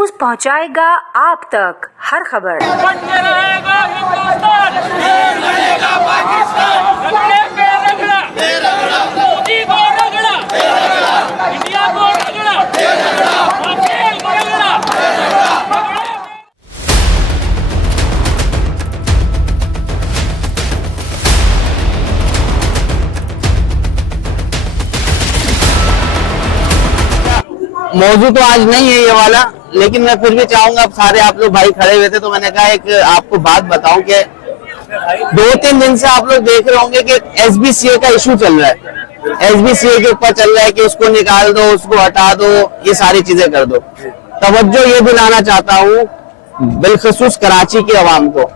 News पहुंचाएगा आप तक हर खबर। मौजू तो आज नहीं है ये वाला, लेकिन मैं फिर भी चाहूंगा, अब सारे आप लोग भाई खड़े हुए थे तो मैंने कहा एक आपको बात बताऊं कि 2-3 दिन से आप लोग देख रहे होंगे कि एसबीसीए का इशू चल रहा है। एसबीसीए के ऊपर चल रहा है कि उसको निकाल दो, उसको हटा दो, ये सारी चीजें कर दो। तवज्जो ये दिलाना चाहता हूँ बिलखसूस कराची की आवाम को।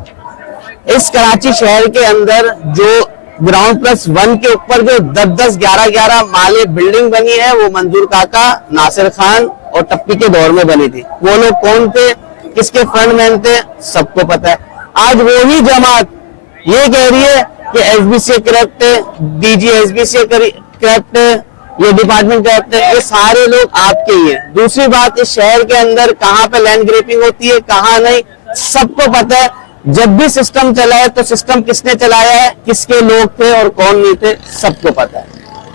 इस कराची शहर के अंदर जो ग्राउंड +1 के ऊपर जो 10-10, 11-11 माले बिल्डिंग बनी है, वो मंजूर काका, नासिर खान और टप्पी के दौर में बनी थी। वो लोग कौन थे, किसके फ्रंटमैन थे, सबको पता है। आज वही जमात ये कह रही है कि एसबीसीए करप्ट है, डीजी एसबीसीए करप्ट है, ये डिपार्टमेंट करप्ट है। ये सारे लोग आपके ही है। दूसरी बात, इस शहर के अंदर कहाँ पे लैंड ग्रैबिंग होती है, कहाँ नहीं, सबको पता है। जब भी सिस्टम चला है तो सिस्टम किसने चलाया है, किसके लोग थे और कौन नहीं थे, सबको पता है।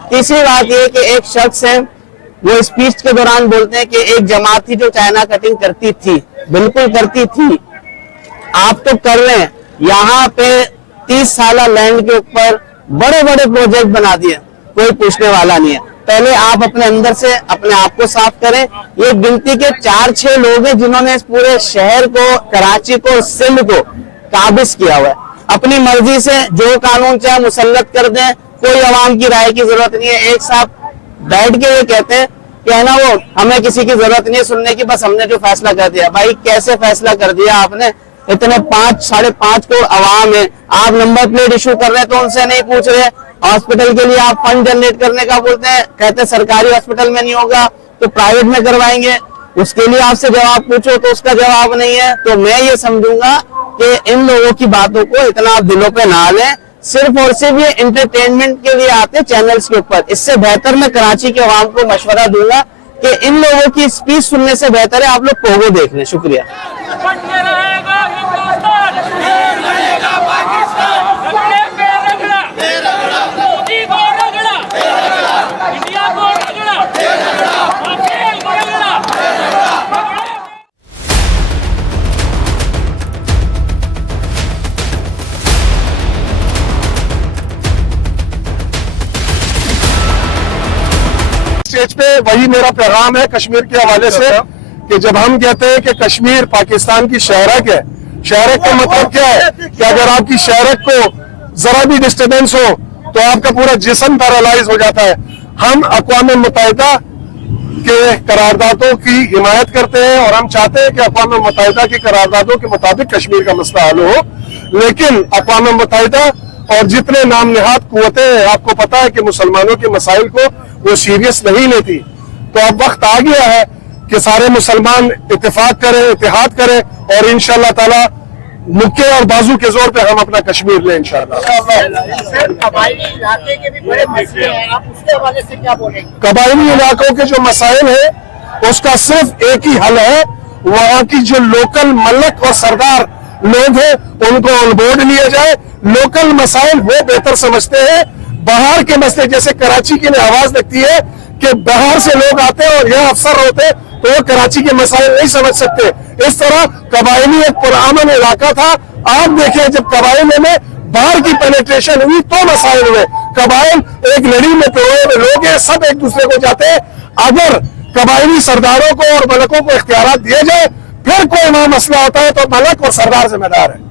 तीसरी बात यह कि एक शख्स है, वो स्पीच के दौरान बोलते हैं कि एक जमात थी जो चाइना कटिंग करती थी। बिल्कुल करती थी, आप तो कर रहे हैं। यहाँ पे 30 साल लैंड के ऊपर बड़े बड़े प्रोजेक्ट बना दिए, कोई पूछने वाला नहीं है। पहले आप अपने अंदर से अपने आप को साफ करें। ये गिनती के 4-6 लोग हैं जिन्होंने इस पूरे शहर को, कराची को, सिंध को काबिज किया हुआ है। अपनी मर्जी से जो कानून चाहे मुसल्लत कर दें, कोई अवाम की राय की जरूरत नहीं है। एक साहब बैठ के ये कहते हैं कि है ना, वो हमें किसी की जरूरत नहीं है सुनने की, बस हमने जो फैसला कर दिया। भाई कैसे फैसला कर दिया आपने? इतने 5-5.5 करोड़ अवाम है, आप नंबर प्लेट इशू कर रहे हैं तो उनसे नहीं पूछ रहे। हॉस्पिटल के लिए आप फंड जनरेट करने का बोलते हैं, कहते हैं सरकारी हॉस्पिटल में नहीं होगा तो प्राइवेट में करवाएंगे। उसके लिए आपसे जवाब पूछो तो उसका जवाब नहीं है। तो मैं ये समझूंगा कि इन लोगों की बातों को इतना आप दिलों पे ना लें। सिर्फ और सिर्फ ये एंटरटेनमेंट के लिए आते चैनल्स के ऊपर। इससे बेहतर मैं कराची के अवाम को मशवरा दूंगा कि इन लोगों की स्पीच सुनने से बेहतर है आप लोग पोगो देख लें। शुक्रिया। स्टेज पे वही मेरा पैगाम है कश्मीर के हवाले से कि जब हम कहते हैं कि कश्मीर पाकिस्तान की शहरक है, शहरक का मतलब क्या है कि अगर आपकी शहरक को जरा भी डिस्टर्बेंस हो तो आपका पूरा जिस्म पैरालाइज हो जाता है। हम अक़वाम मुत्तहिदा के करारदादों की हिमायत करते हैं और हम चाहते हैं कि अक़वाम मुत्तहिदा की करारदादों के मुताबिक कश्मीर का मसला हल हो। लेकिन अक़वाम मुत्तहिदा और जितने नाम निहाद कुव्वतें हैं, आपको पता है कि मुसलमानों के मसाइल को वो सीरियस नहीं लेती। तो अब वक्त आ गया है कि सारे मुसलमान इत्तेफाक करें, इत्तेहाद करें और इंशाअल्लाह ताला मुक्के और बाजू के जोर पे हम अपना कश्मीर लें इंशाअल्लाह। कबायली इलाके के भी बड़े मसले हैं, आप उसके हवाले से क्या बोलेंगे? कबायली इलाकों के जो मसाइल है उसका सिर्फ एक ही हल है, वहाँ की जो लोकल मलक और सरदार लोग हैं उनको ऑन बोर्ड लिया जाए। लोकल मसाइल वो बेहतर समझते हैं। बाहर के मसले जैसे कराची के लिए आवाज लगती है कि बाहर से लोग आते हैं और यह अफसर होते तो वो कराची के मसाइल नहीं समझ सकते। इस तरह कबायली एक पुरअमन इलाका था। आप देखिए जब कबायली में बाहर की पेनिट्रेशन हुई तो मसाइल हुए। कबाइल एक लड़ी में पिरोए हुए लोग हैं, सब एक दूसरे को जाते हैं। अगर कबायली सरदारों को और मलकों को इख्तियारात दिए जाए फिर कोई वहां मसला होता है तो मलक और सरदार जिम्मेदार है।